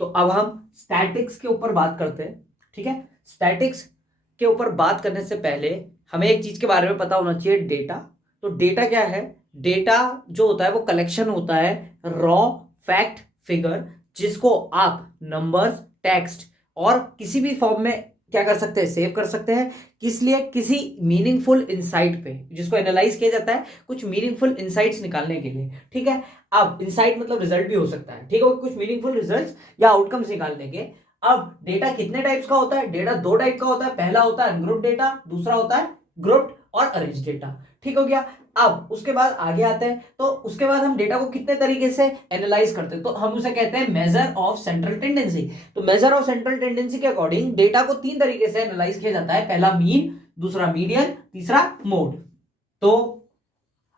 तो अब हम स्टैटिक्स के ऊपर बात करते हैं। ठीक है, स्टैटिक्स के ऊपर बात करने से पहले हमें एक चीज के बारे में पता होना चाहिए, डेटा। तो डेटा क्या है? डेटा जो होता है वो कलेक्शन होता है रॉ फैक्ट फिगर, जिसको आप नंबर्स, टेक्स्ट और किसी भी फॉर्म में क्या कर सकते हैं, सेव कर सकते हैं। किस लिए? किसी मीनिंगफुल इंसाइट पे, जिसको एनालाइज किया जाता है कुछ मीनिंगफुल इंसाइट्स निकालने के लिए। ठीक है, अब इंसाइट मतलब रिजल्ट भी हो सकता है, ठीक है, कुछ मीनिंगफुल रिजल्ट्स या आउटकम्स निकालने के। अब डेटा कितने टाइप्स का होता है? डेटा दो टाइप का होता है। पहला होता है अनग्रुप्ड डेटा, दूसरा होता है ग्रुप्ड और अरेंज डेटा। ठीक हो गया। अब उसके बाद आगे आते हैं, तो उसके बाद हम डेटा को कितने तरीके से एनालाइज करते हैं, तो हम उसे कहते हैं मेजर ऑफ सेंट्रल टेंडेंसी। तो मेजर ऑफ सेंट्रल टेंडेंसी के अकॉर्डिंग डेटा को तीन तरीके से एनालाइज किया जाता है, पहला मीन, दूसरा मीडियन, तीसरा मोड। तो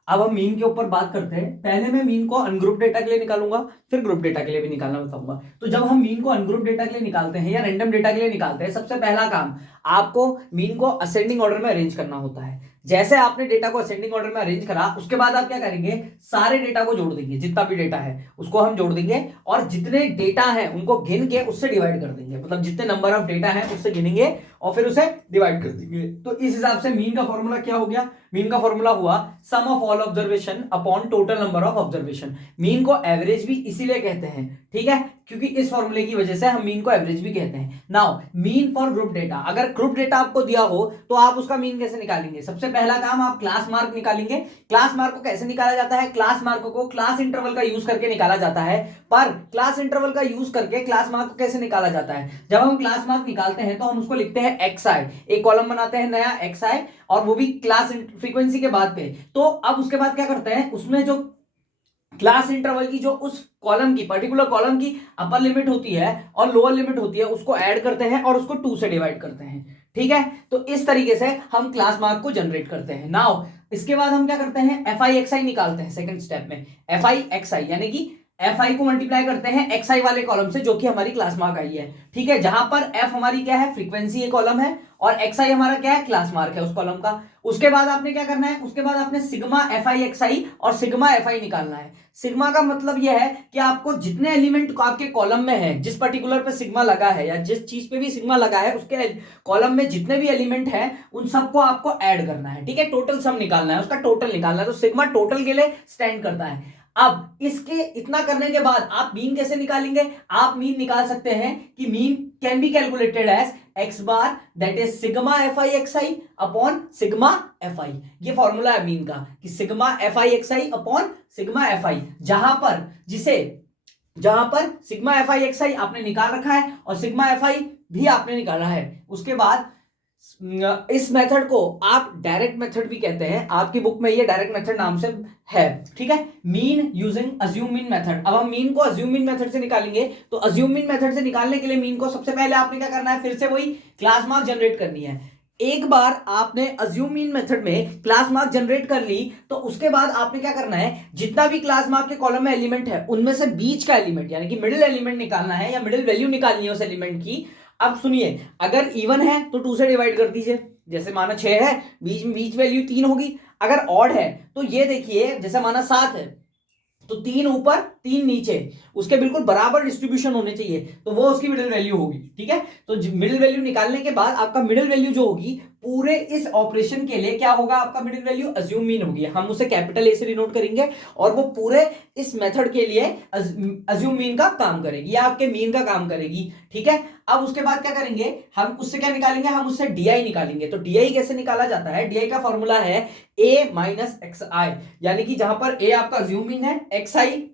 अब हम मीन के ऊपर बात करते हैं। पहले मैं मीन को अनग्रुप डेटा के लिए निकालूंगा, फिर ग्रुप डेटा के लिए भी निकालना बताऊंगा। तो जब हम मीन को अनग्रुप डेटा के लिए निकालते हैं या रैंडम डेटा के लिए निकालते हैं, सबसे पहला काम आपको मीन को असेंडिंग ऑर्डर में अरेंज करना होता है। जैसे आपने डेटा को असेंडिंग ऑर्डर में अरेंज करा, उसके बाद आप क्या करेंगे, सारे डेटा को जोड़ देंगे, जितना भी डेटा है उसको हम जोड़ देंगे, और जितने डेटा है उनको गिन के उससे डिवाइड कर देंगे, मतलब जितने नंबर ऑफ डेटा है उससे गिनेंगे और फिर उसे डिवाइड कर देंगे। तो इस हिसाब से मीन का फॉर्मूला क्या हो गया? मीन का फॉर्मूला हुआ sum of all observation upon total number of observation. Mean को एवरेज भी इसीलिए कहते हैं, ठीक है, क्योंकि इस फॉर्मूले की वजह से हम मीन को एवरेज भी कहते हैं। Now mean for group data, अगर ग्रुप डेटा आपको दिया हो तो आप उसका मीन कैसे निकालेंगे? सबसे पहला काम आप क्लास मार्क निकालेंगे। क्लास मार्क को कैसे निकाला जाता है? क्लास मार्क को क्लास इंटरवल का यूज करके निकाला जाता है। पर क्लास इंटरवल का यूज करके क्लास मार्क को कैसे निकाला जाता है? जब हम क्लास मार्क निकालते हैं तो हम उसको लिखते हैं xi, एक कॉलम बनाते हैं नया xi, और वो भी क्लास फ्रीक्वेंसी के बाद पे। तो अब उसके बाद क्या करते हैं, उसमें जो क्लास इंटरवल की जो उस कॉलम की, पर्टिकुलर कॉलम की अपर लिमिट होती है और लोअर लिमिट होती है, उसको ऐड करते हैं और उसको 2 से डिवाइड करते हैं। ठीक है, तो इस तरीके से हम क्लास मार्क को जनरेट करते हैं। नाउ इसके बाद हम क्या करते हैं, एफ आई एक्स आई निकालते हैं। सेकंड स्टेप में एफ आई एक्स आई, यानी कि एफ आई को मल्टीप्लाई करते हैं एक्स आई वाले कॉलम से, जो कि हमारी क्लास मार्क आई है। ठीक है, जहां पर एफ हमारी क्या है, फ्रीक्वेंसी ये कॉलम है, और एक्स आई हमारा क्या है, क्लास मार्क है उस कॉलम का। उसके बाद आपने क्या करना है, उसके बाद आपने सिग्मा एफ आई एक्स आई और सिग्मा एफ आई निकालना है। सिग्मा का मतलब यह है कि आपको जितने एलिमेंट आपके कॉलम में है, जिस पर्टिकुलर पे सिग्मा लगा है या जिस चीज पे भी सिग्मा लगा है, उसके कॉलम में जितने भी एलिमेंट हैं उन सबको आपको ऐड करना है। ठीक है, टोटल सम निकालना है, उसका टोटल निकालना है। तो सिग्मा टोटल के लिए स्टैंड करता है। अब इसके इतना करने के बाद आप मीन कैसे निकालेंगे? आप मीन निकाल सकते हैं कि mean can be calculated as X bar, that is sigma F I X I upon sigma F I. ये फॉर्मूला है मीन का कि sigma F I X I upon sigma F I, जहां पर sigma F I X I आपने निकाल रखा है और सिग्मा एफ आई भी आपने निकाला है। उसके बाद इस मेथड को आप डायरेक्ट मेथड भी कहते हैं, आपकी बुक में ये डायरेक्ट मेथड नाम से है। ठीक है, mean using assume mean method. अब हम मीन को अज्यूम मीन मेथड से निकालेंगे। तो अज्यूम मीन मेथड से निकालने के लिए मीन को सबसे पहले आपने क्या करना है, फिर से वही क्लास मार्क जनरेट करनी है। एक बार आपने अज्यूम मीन मेथड में क्लास मार्क जनरेट कर ली, तो उसके बाद आपने क्या करना है, जितना भी क्लास मार्क के कॉलम में एलिमेंट है उनमें से बीच का एलिमेंट यानी कि मिडिल एलिमेंट निकालना है, या मिडिल वैल्यू निकालनी है उस एलिमेंट की। अब सुनिए, अगर इवन है तो 2 से डिवाइड कर दीजिए, जैसे माना 6 है, बीच वैल्यू 3 होगी। अगर ऑड है तो ये देखिए, जैसे माना 7 है तो 3 ऊपर 3 नीचे, उसके बिल्कुल बराबर डिस्ट्रीब्यूशन होने चाहिए, तो वो उसकी मिडिल वैल्यू होगी। ठीक है, तो मिडिल वैल्यू निकालने के बाद आपका मिडिल वैल्यू जो होगी पूरे इस ऑपरेशन के लिए क्या होगा, आपका मिडिल वैल्यू अज्यूम मीन होगी। हम उसे कैपिटल ए से डिनोट करेंगे और वो पूरे इस मेथड के लिए अज्यूम मीन का काम करेगी या आपके मीन का काम करेगी। ठीक है, अब उसके बाद क्या करेंगे, हम उससे क्या निकालेंगे, हम उससे डीआई निकालेंगे। तो डीआई कैसे निकाला जाता है? डीआई का फॉर्मूला है ए माइनस एक्स आई, यानी कि जहां पर ए आपका अज्यूम मीन है, एक्स आई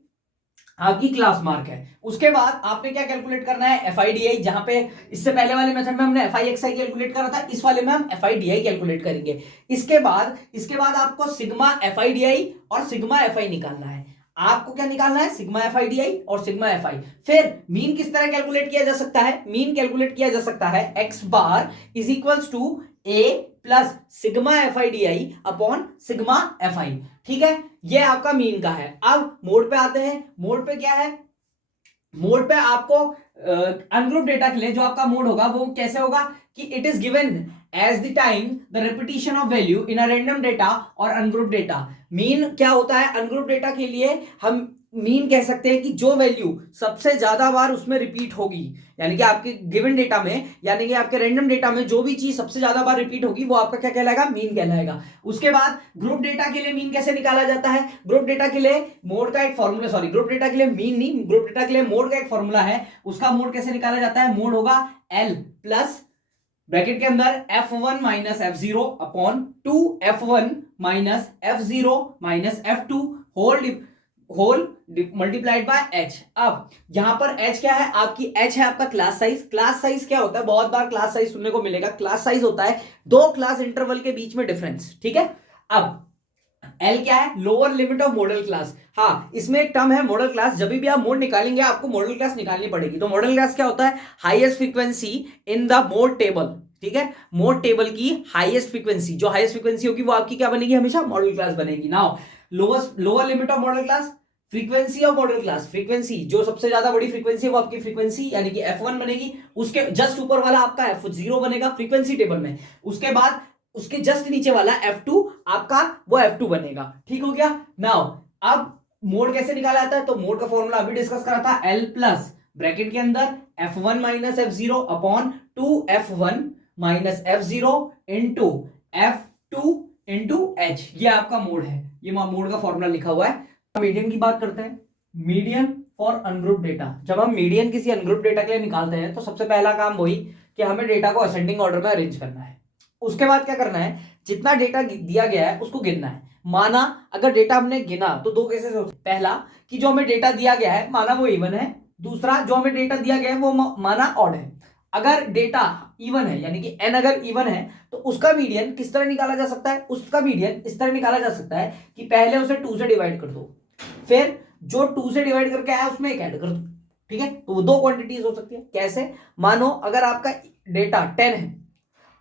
आपकी क्लास मार्क है। उसके बाद आपने क्या कैलकुलेट करना है, एफ आई डी आई। जहां पे इससे पहले वाले मेथड में हमने F I X I calculate करा था, इस वाले में हम F I D I calculate करेंगे। इसके बाद आपको सिग्मा एफ आई डी आई और सिग्मा एफ आई निकालना है। आपको क्या निकालना है, सिग्मा एफ आई डी आई और सिग्मा एफ आई। फिर मीन किस तरह कैलकुलेट किया जा सकता है? मीन कैलकुलेट किया जा सकता है X bar is equals to A plus sigma F I D I upon sigma F I. ठीक है, ये आपका मीन का है। अब मोड पे आते हैं। मोड पे क्या है, मोड पे आपको अनग्रुप डेटा के लिए जो आपका मोड होगा वो कैसे होगा कि it is given as the time the repetition of value in a random data और अनग्रुप डेटा। मीन क्या होता है, अनग्रुप डेटा के लिए हम मीन कह सकते हैं कि जो वैल्यू सबसे ज्यादा बार उसमें रिपीट होगी, यानी कि आपके गिवन डेटा में, यानी कि आपके रैंडम डेटा में जो भी चीज सबसे ज्यादा बार रिपीट होगी वो आपका क्या कहलाएगा, मीन कहलाएगा। उसके बाद ग्रुप डेटा के लिए मीन कैसे निकाला जाता है, ग्रुप डेटा के लिए मोड का एक फॉर्मूला, सॉरी ग्रुप डेटा के लिए मीन नहीं, ग्रुप डेटा के लिए मोड का एक फॉर्मूला है। उसका मोड कैसे निकाला जाता है, मोड होगा एल प्लस ब्रैकेट के अंदर f1 minus f0 upon 2f1 minus f0 minus f2 whole multiplied by h। अब यहां पर h क्या है, आपकी h है आपका क्लास साइज। क्लास साइज क्या होता है, बहुत बार क्लास साइज सुनने को मिलेगा। क्लास साइज होता है दो क्लास इंटरवल के बीच में डिफरेंस, ठीक है। अब L क्या है, lower limit of model class. हाँ, इसमें एक टर्म है मॉडल क्लास। जब भी आप मोड निकालेंगे आपको मॉडल क्लास निकालनी पड़ेगी। तो मॉडल क्लास क्या होता है, highest frequency in the mode table, ठीक है। मोड टेबल की हाईएस्ट फ्रीक्वेंसी, जो हाईएस्ट फ्रीक्वेंसी होगी वो आपकी क्या बनेगी, हमेशा मॉडल क्लास बनेगी। Now lower limit of model class, frequency of model class, frequency जो सबसे ज्यादा बड़ी फ्रीक्वेंसी है वो आपकी फ्रीक्वेंसी यानी कि f1 बनेगी। उसके जस्ट ऊपर वाला आपका f0 बनेगा फ्रीक्वेंसी टेबल में। उसके बाद उसके जस्ट नीचे वाला f2 आपका वो f2 बनेगा, ठीक हो गया। नाउ अब मोड कैसे निकाला जाता है, तो मोड का फॉर्मूला अभी डिस्कस करा था, L प्लस ब्रैकेट के अंदर f1 minus f0 upon 2f1 minus f0 into f2 into h। ये आपका मोड है, ये मोड का फॉर्मूला लिखा हुआ है। मीडियन की बात करते हैं, मीडियन फॉर अनग्रुप डेटा। जब हम मीडियन किसी अनग्रुप डेटा के लिए निकालते हैं तो सबसे पहला काम वही कि हमें डेटा को असेंडिंग ऑर्डर में अरेंज करना है। उसके बाद क्या करना है, जितना डेटा दिया गया है उसको गिनना है। माना अगर डेटा हमने गिना तो दो केसेस हो सकते हैं। पहला कि जो हमें डेटा दिया गया है माना वो इवन है, दूसरा जो हमें डेटा दिया गया है वो माना ऑड है। अगर डेटा इवन है यानी कि n अगर इवन है तो उसका मीडियन किस तरह निकाला जा सकता है, उसका मीडियन इस तरह निकाला जा सकता है कि पहले उसे 2 से डिवाइड कर दो, फिर जो 2 से डिवाइड करके आया उसमें एक ऐड कर दो, ठीक है। तो वो दो क्वांटिटीज हो सकती है। कैसे, मानो अगर आपका डेटा 10 है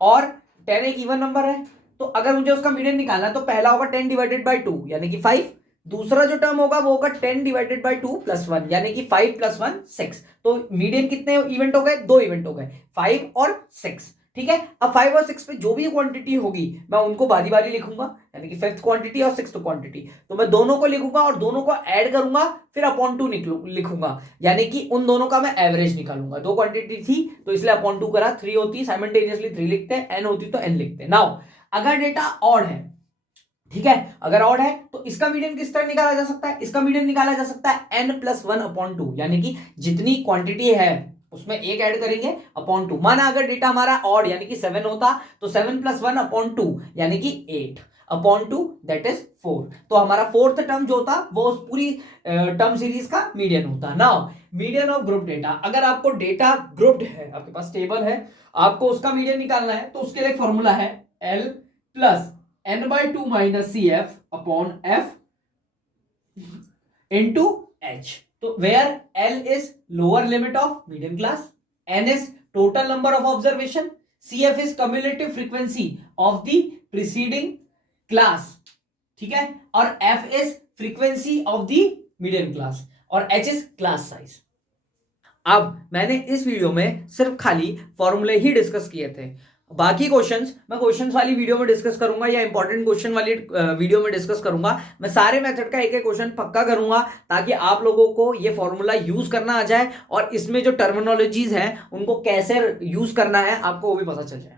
और 10 एक इवन नंबर है, तो अगर मुझे उसका मीडियन निकालना है तो पहला होगा 10 डिवाइडेड बाई 2 यानी कि 5, दूसरा जो टर्म होगा वो होगा 10 डिवाइडेड बाई 2 प्लस 1 यानी कि 5 प्लस 1 6। तो मीडियन कितने इवेंट हो गए, 2 इवेंट हो गए, 5 और 6, ठीक है। अब 5 और 6 पे जो भी क्वांटिटी होगी मैं उनको बारी बारी लिखूंगा, यानी कि 5th क्वांटिटी और 6th क्वांटिटी, तो मैं दोनों को लिखूंगा और दोनों को ऐड करूंगा, फिर अपॉन 2 लिखूंगा, यानी कि उन दोनों का मैं एवरेज निकालूंगा। दो क्वांटिटी थी तो इसलिए अपॉन 2 करा, 3 होती साइमल्टेनियसली 3 लिखते हैं, n होती तो n लिखते हैं। नाउ अगर डेटा ऑड है, ठीक है, अगर ऑड है तो इसका मीडियन किस तरह निकाला जा सकता है, इसका मीडियन निकाला जा सकता है n प्लस 1 अपॉन 2, यानी कि जितनी क्वांटिटी है उसमें एक ऐड करेंगे अपॉन 2। माना अगर डेटा हमारा ऑड यानी कि 7 होता तो 7 प्लस 1 अपॉन 2 यानी कि 8 अपॉन 2 दैट इज 4। तो हमारा फोर्थ टर्म जो होता वो उस पूरी टर्म सीरीज का मीडियन होता। Now median of group data, अगर आपको डेटा ग्रुप्ड है, आपके पास टेबल है, आपको उसका मीडियन निकालना है तो उसके लिए फॉर्मूला है L plus n/2 minus CF upon F into H। तो where L is lower limit of median class, N is total number of observation, CF is cumulative frequency of the preceding class, ठीक है, और F is frequency of the median class, और H is class size. अब मैंने इस video में सिर्फ खाली फॉर्मूले ही डिस्कस किए थे, बाकी क्वेश्चंस मैं क्वेश्चंस वाली वीडियो में डिस्कस करूंगा या इंपॉर्टेंट क्वेश्चन वाली वीडियो में डिस्कस करूंगा। मैं सारे मेथड का एक एक क्वेश्चन पक्का करूंगा ताकि आप लोगों को ये फॉर्मूला यूज करना आ जाए और इसमें जो टर्मिनोलॉजीज हैं उनको कैसे यूज करना है आपको वो भी पता चल जाए।